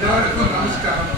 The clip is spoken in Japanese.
やわらかくなるしかない。